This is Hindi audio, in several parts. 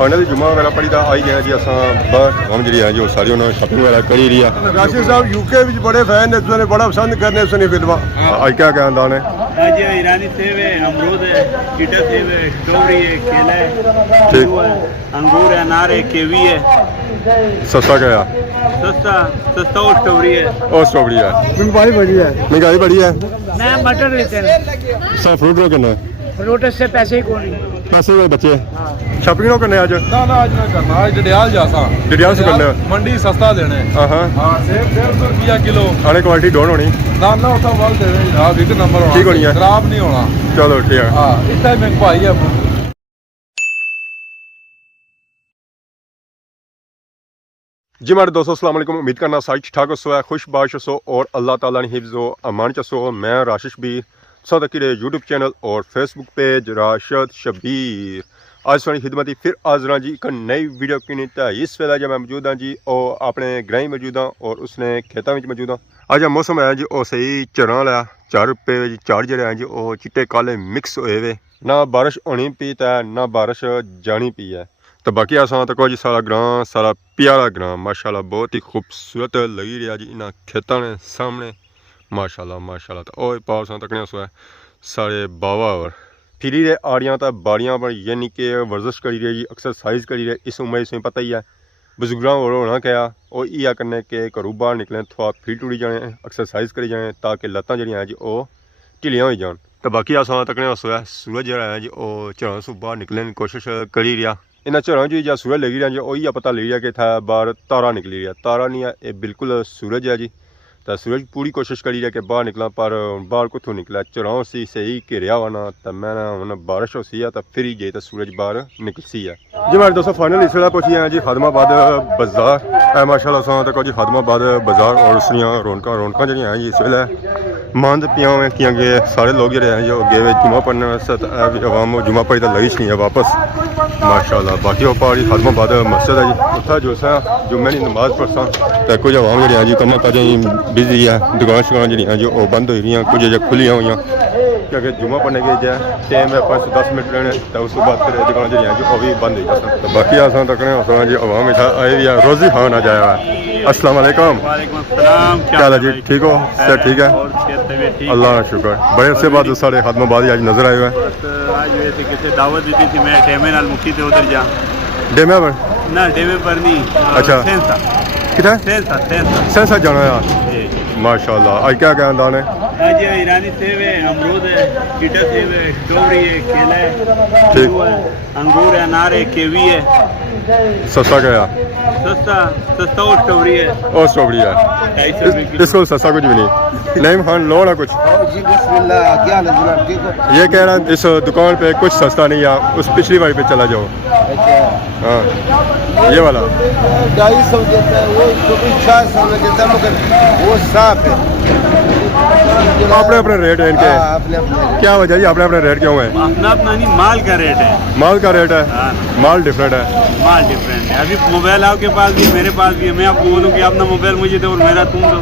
फाइनली जुम्मा वगैरह पढ़ी था आई गए जी अस बस हम जी है जो सारी उन्होंने शॉपिंग वगैरह करी रही है। राशिद साहब यूके में बड़े फैन है, तुमने बड़ा पसंद करने सुनी फिल्म आज क्या क्या अंदाज है? जी ईरानी सेब है, अमरूद है, चीटा सेब है, स्ट्रॉबेरी है, केला है, ठीक है, अंगूर है, अनार है, कीवी है। सस्ता क्या? सस्ता और स्ट्रॉबेरी है। और स्ट्रॉबेरी है। महंगाई बड़ी है। महंगाई बड़ी है। मैं मटर लेते हैं। सब फ्रूट रो करना फ्रूट से पैसे ही कोई पैसे कोई बच्चे शॉपिंग करने आज ना आज मैं करना आज डडियाल जासा डडियाल से करने मंडी सस्ता देने। हां हां सेब 150 रुपया किलो। अरे क्वालिटी डाउन होनी ना ना उतना वाल देने जनाब एक नंबर होना ठीक होनी है, खराब नहीं होना। चलो ठीक है। हां इतना महंगाई है। जी मेरे दोस्तों अस्सलाम वालेकुम, उम्मीद करना साइट ठीक ठाक हो, खुशबाश हो और अल्लाह ताला ने हिफ्ज़ व अमान चसो। मैं राशिश भी सदकीर यूट्यूब चैनल और फेसबुक पेज राशिद शबीर आज सोनी खिदमत ही फिर हाज़र जी एक नई वीडियो की नीता इस वेला जब मैं मौजूद हाँ जी और अपने ग्रां मौजूद हाँ और उसने खेतों में मौजूद हाँ। अज मौसम है जी और सही चरा लिया 4 रुपये जी 4 जड़े हैं जी और चिट्टे काले मिक्स होए हुए, ना बारिश होनी पी है ना बारिश जानी पी है। तो बाकी असा तक जी सारा ग्रां सारा प्यारा ग्रां माशाल्लाह बहुत ही खूबसूरत लगी रहा जी इन खेतों ने सामने माशाल्लाह माशाल्लाह। तो और पास तकने सो है सारे बावा और फिरी रहे आड़ियाँ तो बाड़ियाँ पर यानी कि वर्जिश करी रहे जी एक्सरसाइज करी रहे। इस उम्र से पता ही है बुजुर्गों और होना क्या और इया करने के घरों बाहर निकलें थोड़ा फिर टुड़ी जाए एक्सरसाइज करी जाए ताकि लत्तां जड़ियाँ जी वो ढिलियां हो जान। तो बाकी असा तकने सो है सूरज जरा है जी वो झरों से बाहर निकलने की कोशिश करी रहा। इन्हें झरों जी जहाँ सूरज लगी रहा जी वही पता लग रहा कि था बाहर तारा निकली रहा, तारा नहीं है ये बिल्कुल सूरज है जी। तो सूरज पूरी कोशिश करी रहा कि बाहर निकला पर बाहर कुछ निकला झरों सी सही घेरिया हुआ ना तो मैं हम बारिश हो सी है तो फिर ही गई तो सूरज बाहर निकल सी है जी। मेरे दोस्तों फाइनल इस वेला पहुंची हैं जी खादमाबाद बाजार माशाल्लाह सा तक जी खादमाबाद बाजार और उसनिया रौनक जी हैं जी इस वेले मंद पिया हुए क्योंकि सारे लोग जो हैं जो गए जुम्मा पढ़ने वास्ते आवाम जुम्मा पढ़ी तो लगी नहीं है वापस माशाल्लाह। बाकी वो पहाड़ी खादमाबाद मस्जिद है जी उत्था जो सा जुम्मे की नमाज पढ़सा तो कुछ आवाम जी जी कम काज बिजी है, दुकान शुकान जी जो बंद हुई रही कुछ खुलियाँ हुई क्योंकि जुम्मा पढ़ने के जो टाइम है 5-10 मिनट रहने तो उस बाद फिर दुकान जी वो भी बंद हो जाता। तो बाकी असा तकने हौसला जी आवाम इतना आए भी है रोज़ी खान आ जाया है। अस्सलाम वालेकुम। क्या हाल है जी, ठीक हो? सर ठीक है अल्लाह का शुक्र। बड़े अरसे बाद सारे खादमाबाद आज नजर आए हुए हैं। आज वैसे किसी दावत दी थी मैं डेमे नाल मुक्ति थे उधर जा डेमे पर ना डेमे पर नहीं अच्छा सेंसा कितने सेंसा जाना है माशाल्लाह। आज क्या क्या अंदाज है? आज ईरानी सेब है, अमरूद है, चीटा सेब है, स्ट्रॉबेरी है, केला है, ठीक है, अंगूर है, अनार है, कीवी है। सस्ता क्या? सस्ता और स्ट्रॉबेरी है। और स्ट्रॉबेरी है इसको सस्ता कुछ भी नहीं। नईम खान लो ना कुछ जी बिस्मिल्लाह, क्या हाल है जनाब, ठीक हो? ये कह रहा है इस दुकान पे कुछ सस्ता नहीं है, उस पिछली वाली पे चला जाओ। हाँ ये वाला 250 देता है वो, कभी 400 में देता है मगर वो साफ है। अपने अपने रेट है इनके। अपने अपने क्या वजह जी अपने अपने रेट क्यों है? अपना अपना नहीं माल का रेट है। माल का रेट है? हाँ। माल डिफरेंट है। माल डिफरेंट है। अभी मोबाइल आपके पास भी है, मेरे पास भी है, मैं आपको बोलूँ कि अपना मोबाइल मुझे दो और मेरा तुम दो,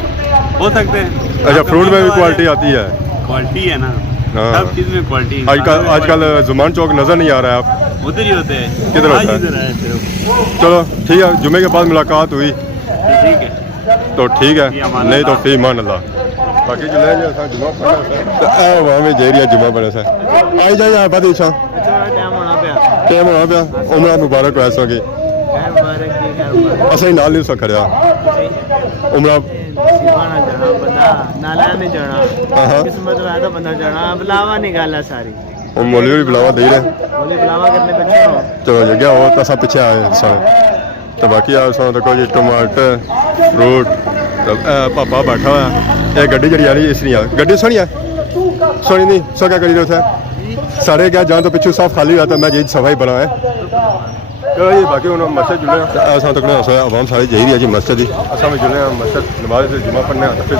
हो सकते हैं। अच्छा फ्रूट में भी क्वालिटी आती है? क्वालिटी है ना, हाँ। सब चीज़ में क्वालिटी। आजकल जुमान चौक नजर नहीं आ रहा है, आप उधर ही होते हैं। किधर होता है? इधर है सिर्फ। चलो ठीक है, जुमे के बाद मुलाकात हुई ठीक है तो ठीक है, नहीं तो फिर मान अल्लाह। बाकी जो ले जाए जुमा पढ़ना तो वहाँ में जेरिया जुमा पढ़े से आई जाए यहाँ पर अच्छा टाइम होना पाया उम्र मुबारक हो ऐसा की असा ही नाल नहीं सो खड़िया उम्र मौली भी बुलावा दे रहे चलो जगह हो तो सब पीछे आए सारे। तो बाकी देखो जी टमाटर फ्रूट तो पापा बैठा हुआ है गड्डी जी आ रही इसलिए गड्डी सोनी है सोनी नहीं सो क्या करी रहे थे सारे क्या जान तो पिछू साफ खाली रहा था मैं जी सफाई बना है। चलो जी बाकी उन्होंने मस्जिद जुड़े असा तक आवाम सारी जा रही है जी मस्जिद ही असा में जुड़े मस्जिद नमाज से जुमा पढ़ने तो फिर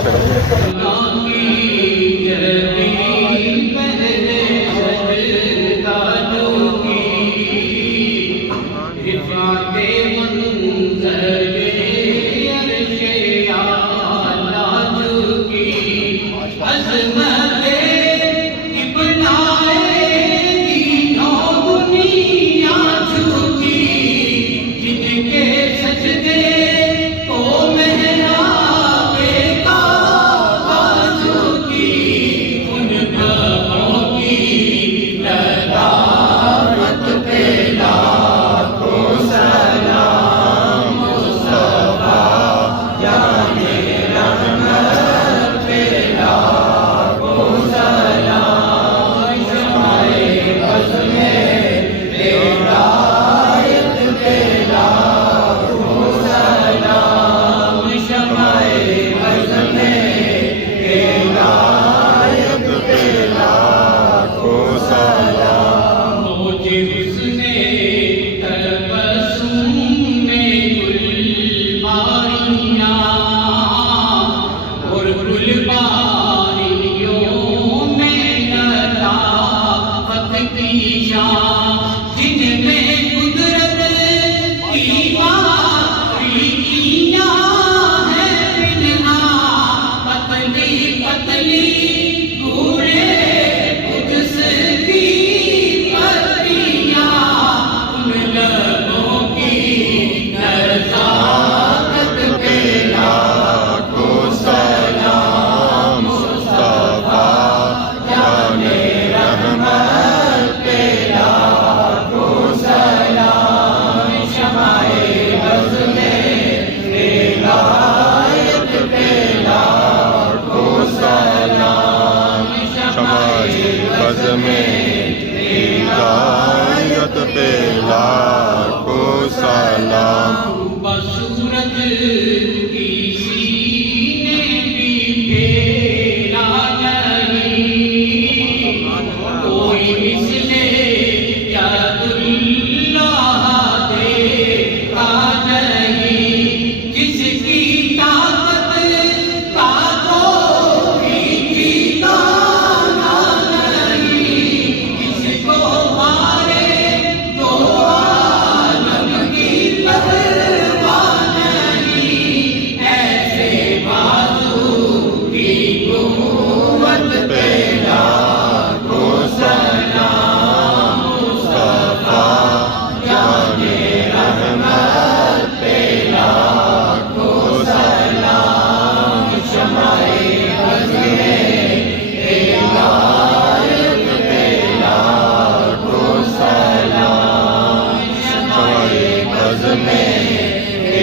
आज़मे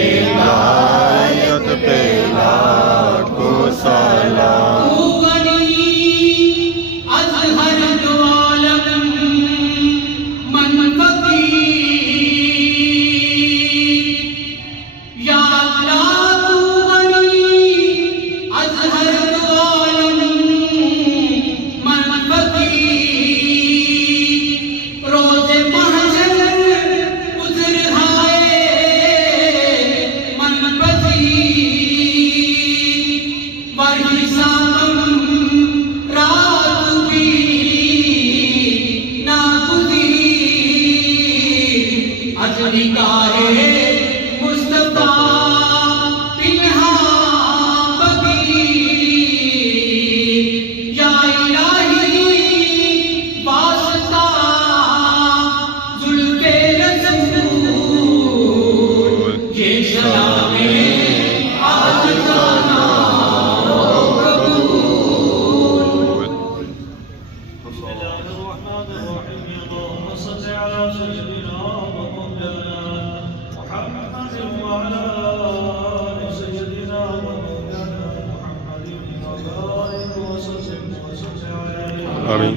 इलाहियत पे लाखों सलाम। आमीन।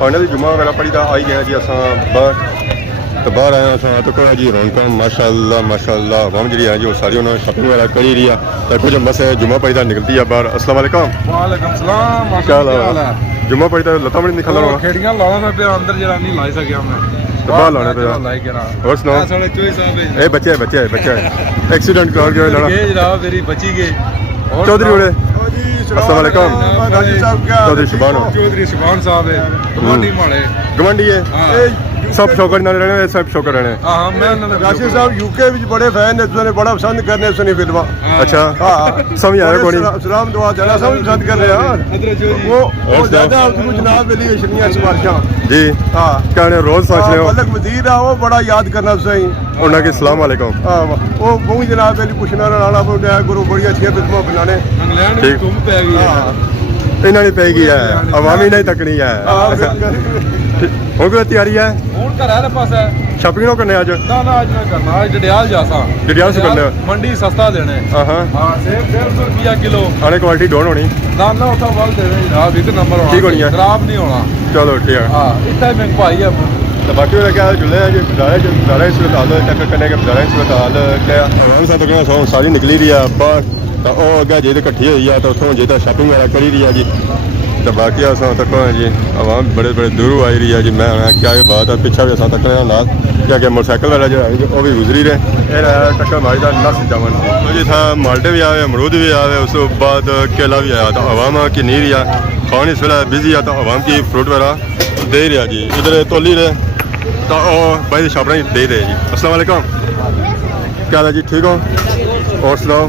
और जी जुमा वगैरह पढ़ी था आई गए जी असां बाहर तो बाहर आया असां तो कोई जी रौनक माशाअल्लाह माशाअल्लाह हम जी है जो सारी उन्होंने शॉपिंग वगैरह करी रही है तो कुछ बस है जुमा पढ़ी था निकलती है बाहर। अस्सलाम वालेकुम। वालेकुम सलाम। क्या हाल है? जुमा पढ़ी था लता बड़ी निकल रहा खेड़ियां लाना मैं पे अंदर जरा नहीं लाई सकिया मैं तो बाहर लाने पे लाई के ना और सुनाओ साढ़े 24 साल पे ए बच्चे एक्सीडेंट कर गए लड़ा ये जनाब मेरी बची गई चौधरी उड़े। अस्सलाम वालेकुम। चौधरी शुबान चौधरी शुबान साहब है गवांडी माड़े गवांडी है सब शौकत नाल रहने सब शौकत रहने। हां मैं राशिद साहब यूके विच बड़े फैन ने तुझे बड़ा पसंद करने सुनी फिल्मा। अच्छा हाँ समझ आया कोनी सलाम दुआ देना सब पसंद कर रहे हैं वो ज्यादा आपको जनाब के लिए शनिया सिफारिशां जी। हाँ कहने रोज सोच रहे हो मलक वजीर है वो बड़ा याद करना सही उन्हें की सलाम वालेकुम। हाँ वो बहुत जनाब के लिए पूछना रहना बोलिया गुरु बड़ी अच्छी फिल्मों बनाने इंग्लैंड ठीक। में तुम पे गई इन्हों ने पेगी है अवामी नहीं तकनी है हो गई तैयारी है ਹੁਣ ਘਰ ਆਲੇ ਪਾਸੇ शॉपिंग नो करने आज ਨਾ ਨਾ ਅੱਜ ਮੈਂ ਕਰਨਾ ਅੱਜ ਡਿਆਲ ਜਾਸਾਂ ਡਿਆਲ से करने ਮੰਡੀ ਸਸਤਾ ਦੇਣੇ हाँ हाँ ਹਾਂ ਸੇਬ 150 ਰੁਪਿਆ ਕਿਲੋ आने क्वालिटी डाउन होनी ਨਾ ਨਾ ਉਥੋਂ ਵੱਲ ਦੇਣੇ ਜਨਾਬ ਇੱਕ ਨੰਬਰ ਹੋਣਾ ਠੀਕ ਹੋਣੀ ਹੈ। ਖਰਾਬ ਨਹੀਂ ਹੋਣਾ चलो ठीक है। ਹਾਂ ਇੱਥੇ ਮਹਿੰਗਾਈ ਹੈ तो बाकी वाला क्या जुले है जो ज़्यादा सूरत हाल टक्कर करने के ज़्यादा सूरत हाल क्या आराम से तो सारी निकली रही है बाहर तो वो अगर जे कट्ठी हुई है तो उतों जे शॉपिंग वगैरह करी रही है जी तो बाकी अस तक जी आवाम बड़े बड़े दूरों आई रही है जी। मैं क्या ये बात है पिछा भी अस तक नाल क्या क्या मोटरसाइकिल वाला जो है वो भी गुजरी रहे टक्कर मारी का नस जावन तो जी था माल्टे भी आए अमरूद भी आए उस बाद केला भी आया तो आवाम की नहीं रही है खान इस वेला बिजी है तो आवाम की फ्रूट वगैरह दे रहा जी इधर तोली रहे तो भाई शॉपरें दे रहे जी। अस्सलाम वालेकुम क्या हाल है जी ठीक हो और सुनाओ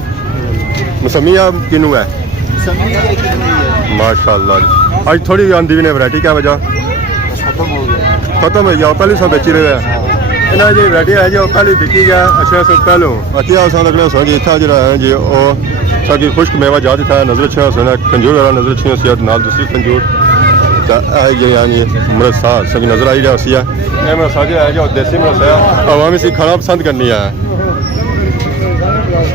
मौसमी किनू है माशाअल्लाह जी आज थोड़ी आंदी भी नहीं वैरायटी क्या वजह खत्म हो गया पहले सब बेची रहे हैं इन्हें जी वैरायटी है जी पहले बिकी गया अच्छे से पहले बाकी लगने जी इतना जो है जी वो साकी खुश्क मेवा ज्यादा था नजर अच्छा सुना खंजूर वाला नजर अच्छी सी नाल दूसरी खंजूर मरसा सभी नजर आई रहा सी है मरसा जो है जो देसी मरसा है आवाम इसी खाना पसंद करनी है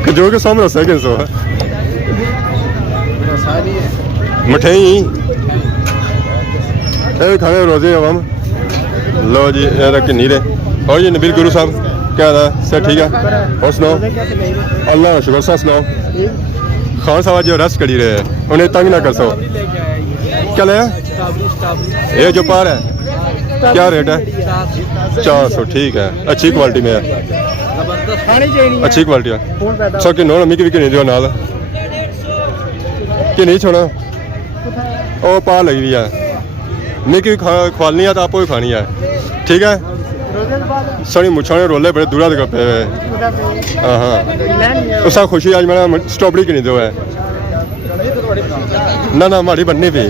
खजूर के सामने रसा किन सो मठेई खाने रोजे आवाम लो जी किन्नी रे और जी नबील गुरु साहब क्या हाल है सर ठीक है और सुनाओ अल्लाह का शुक्र सा सुनाओ खान साहब जो रेस्ट करी रहे उन्हें तंग ना कर सो क्या ले ये जो पार है क्या रेट है 400 ठीक है अच्छी क्वालिटी में है अच्छी क्वालिटी है सौ कि नौ मिगी भी किन्नी दियो नाल कि नहीं छोड़ो ओ पा लगी हुई है मिगी भी खवालनी है तो आपको भी खानी है ठीक है सारी मुच्छा ने रोले बड़े दूरा तक पे हुए हाँ हाँ उस खुशी आज मैंने स्ट्रॉबेरी किन्नी दो है ना ना माड़ी बननी भी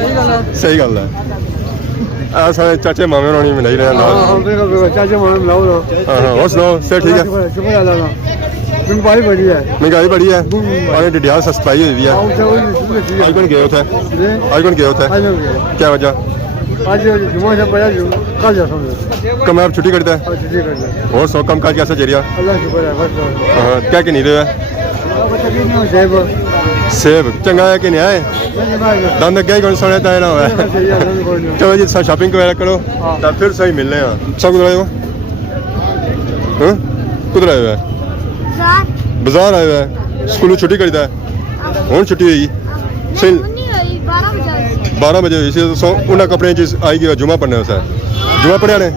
सही गल है सारे चाचे मामे होनी मिलाई रहे चाचे मामे मिलाओ हाँ हाँ और सुनाओ सर ठीक है महंगाई बड़ी है महंगाई बड़ी है और डिडियाल सस्ताई हुई है आज कौन गए उठे आज कौन गए उठे क्या वजह आज जुम्मा से पहले कल जा समझो कम आप छुट्टी करता है छुट्टी कर दे और सौ कम काज कैसा जरिया अल्लाह शुक्र है बस हाँ क्या कि नहीं रहे सेब चंगा है कि नहीं आए दंद अगे कौन सोने तय ना हुआ चलो जी शॉपिंग वगैरह करो तब फिर सही मिलने हैं सब कुछ आए हो कुधर आए हुए बाजार आए हुए स्कूल छुट्टी करता है हूँ छुट्टी हुई सही 12 बजे हुई सो उन्हें कपड़े चीज आई गई जुमा पढ़ने उसे जुमा पढ़िया ने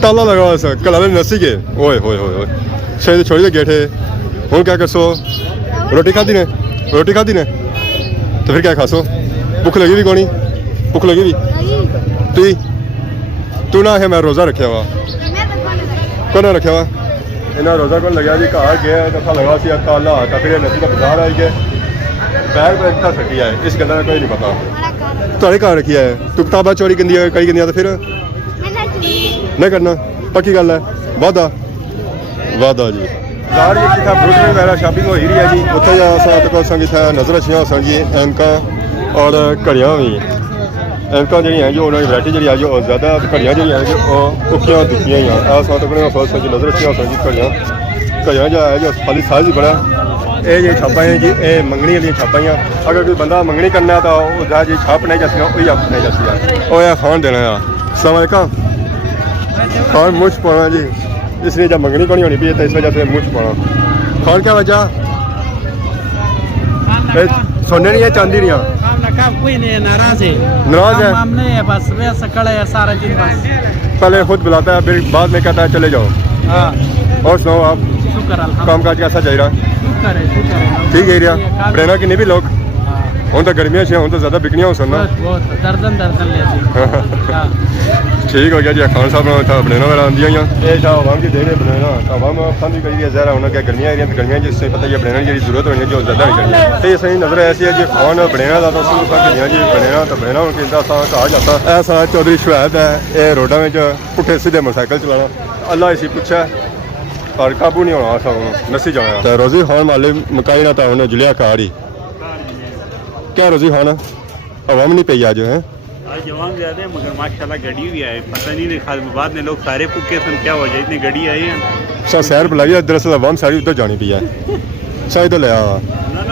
ताला लगा हुआ सर कल नसी के ओए होए होए होए सही छोड़ी दे गेठे हूँ क्या कर सो रोटी खाधी ने तो फिर क्या खासो भुख लगी भी कौनी भुख लगी भी तू ना है मैं रोज़ा रखे हुआ कौन रखे हुआ इन्हें रोज़ा कौन लगा जी घर गया दफा लगा सी ताला आता फिर नसी का बाजार आई गए बैग पर इतना सटी है इस गल का कोई नहीं पता थोड़े घर रखी है तू किताबा चोरी करी तो फिर नहीं करना पक्की गल है वादा जी बाहर जी कितना फ्रूट वगैरह शॉपिंग हो ही रही है जी उत्थे जा तक कितना नजर अच्छी जी ऐनका और घड़ियाँ भी ऐनका जी जो उन्होंने वैरायटी जी आज ज़्यादा घड़ियाँ जी है जो उखियाँ दुखियाँ ही हैं तक नजर अच्छी जी घड़ियाँ जो है जो खाली साइज ही बड़ा ये जी छापा है जी ये मंगनी वाली छापा ही अगर कोई बंदा मंगनी करना तो उसका जी छाप नहीं जैसी वही आप नहीं जैसी वो यार खान देना है सलामकुम खान मुझ पाना जी इसलिए जब मंगनी को नहीं होनी चाहिए तो इस वजह से मुझ पाना खान क्या वजह सोने नहीं है चांदी नहीं है कोई नहीं नाराज है हम नहीं है बस वैसा खड़ा है सारा दिन बस पहले खुद बुलाता है फिर बाद में कहता है चले जाओ हाँ और सुनाओ आप शुक्र काम काज कैसा जा रहा शुक्र है ठीक है रिया प्रेरणा किन्नी भी लोग हूँ तो गर्मियाँ से हूँ तो ज़्यादा बिकनिया हो सकना बहुत दर्जन लेती ठीक हो गया जी खान साहब ने बनेना वगैरह आंदियाँ ये आवाम की दे रहे बनेना आवाम पसंद भी करिए ज़रा उन्होंने क्या गर्मियाँ एरिया गर्मियाँ जिससे पता ही बनेना की जरूरत होनी है जो ज़्यादा नहीं करनी तो ये सही नजर ऐसी है जी खान बनेना का तो गर्मियाँ जी बनेना तो बनेना उनके कहा जाता ऐसा चौधरी शुहैब है ये रोडा में पुठे सीधे मोटरसाइकिल चलाना अल्लाह इसी पूछा और काबू नहीं होना सब नसी जाना तो रोजी खान माले मकाई ना था उन्हें जुलिया कारी क्या रोजी खान आवाम नहीं पई आज है आज जवान ज्यादा है मगर माशाल्लाह गड्डी भी आई पता नहीं खास बाद में लोग सारे पुक्के सन क्या हो जाए इतनी गड्डी आई है सर सैर बुलाई है दरअसल आवाम सारी उधर जानी पई है सही तो ले आवा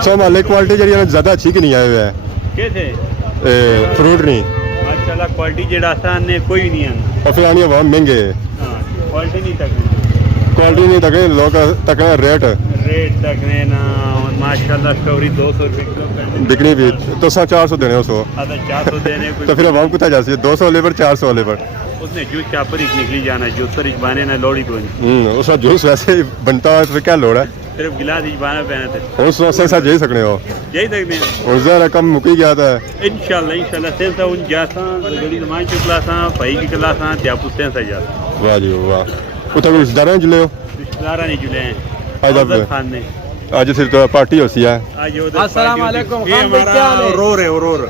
सर माले क्वालिटी जी ज़्यादा अच्छी कि नहीं आए हुए है कैसे फ्रूट नहीं माशाल्लाह क्वालिटी जेड़ा आसान ने कोई नहीं है और फिर आनी आवाम महंगे क्वालिटी नहीं तक क्वालिटी नहीं तक लोग तक रेट तक ने ना माशाल्लाह स्टोरी 200 रुपये किलो बिकनी भी तो 400 देने उसको 400 देने तो फिर आवाम कुछ जाती है 200 लेबर 400 लेबर उसने जूस चापर एक निकली जाना जूसर इच बाने ना लोड़ी कोई उसका जूस वैसे ही बनता है तो फिर क्या लोड़ है सिर्फ गिलास इच बाना पहना थे उस साथ यही सकने हो यही सकते हैं और ज़रा कम मुकी गया था इंशाल्लाह सेंसा उन जासा गली नमाज की क्लासा भाई की क्लासा त्यापुस सेंसा जाता वाह जी वाह उधर रिश्तेदार जुले हो रिश्तेदार नहीं जुले हैं खान ने आज फिर तो पार्टी होती है अस्सलाम वालेकुम ये हमारा रोर है रोर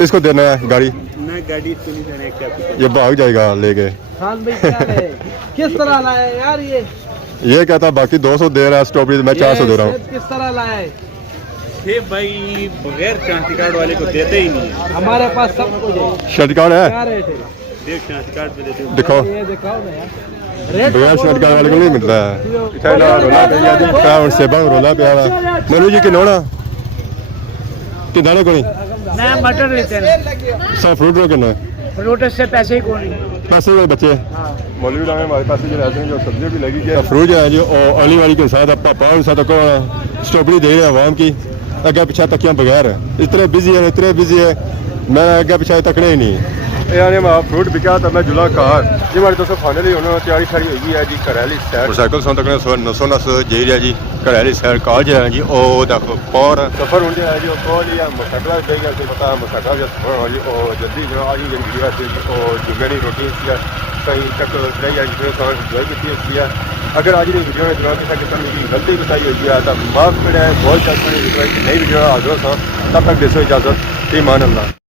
इसको देना है गाड़ी ना गाड़ी इसको नहीं देना क्या ये भाग जाएगा लेके खान भाई क्या है किस तरह लाए यार ये कहता बाकी 200 दे रहा है स्ट्रॉबेरी मैं 400 दे रहा हूँ किस तरह लाए ये भाई बगैर चांदी कार्ड वाले को देते ही नहीं हमारे पास सब कुछ है शर्ट कार्ड है क्या रेट है देख चांदी कार्ड पे देते दिखाओ ये दिखाओ ना यार बगैर शर्ट कार्ड वाले को नहीं मिलता है इतना रोला पिया और सेबा रोला पिया मनु जी की नोना कि दाने को नहीं मैं मटर लेते हैं सब फ्रूट रो करना फ्रूट से पैसे ही कौन पैसे हुए बच्चे मौलवी राम हमारे पास जो रहते हैं जो सब्जी भी लगी है फ्रूट है जो अली वाली के साथ पापा के साथ स्ट्रॉबेरी दे रहे हैं आवाम की अगर पीछा तकियाँ बगैर है इतने बिजी है मैं अगर पीछा तकने ही नहीं ने फ्रूट बिका तो मैं जुला कार जी हमारे दोस्तों फाइनली उन्होंने तैयारी शारी हुई है जी घर वाली सैर मोटरसाइकिल सौ तक नसो नस जी रहा जी घर वाली सैर कार जो है जी और देखो और सफर होंगे है जी और जी मोटरसाइकिल दे गया पता मोटरसाइकिल जो सफर हो जी और जल्दी जो आज जी वीडियो है और जुम्मे की रोटी सही तक रही है इंजॉय की है। अगर आज की वीडियो में जनाब किसी मेरी गलती बताई हुई है तो माफ करें बहुत जल्द नई वीडियो हाजिर हो तब तक देसो इजाज़त ईमान अल्लाह।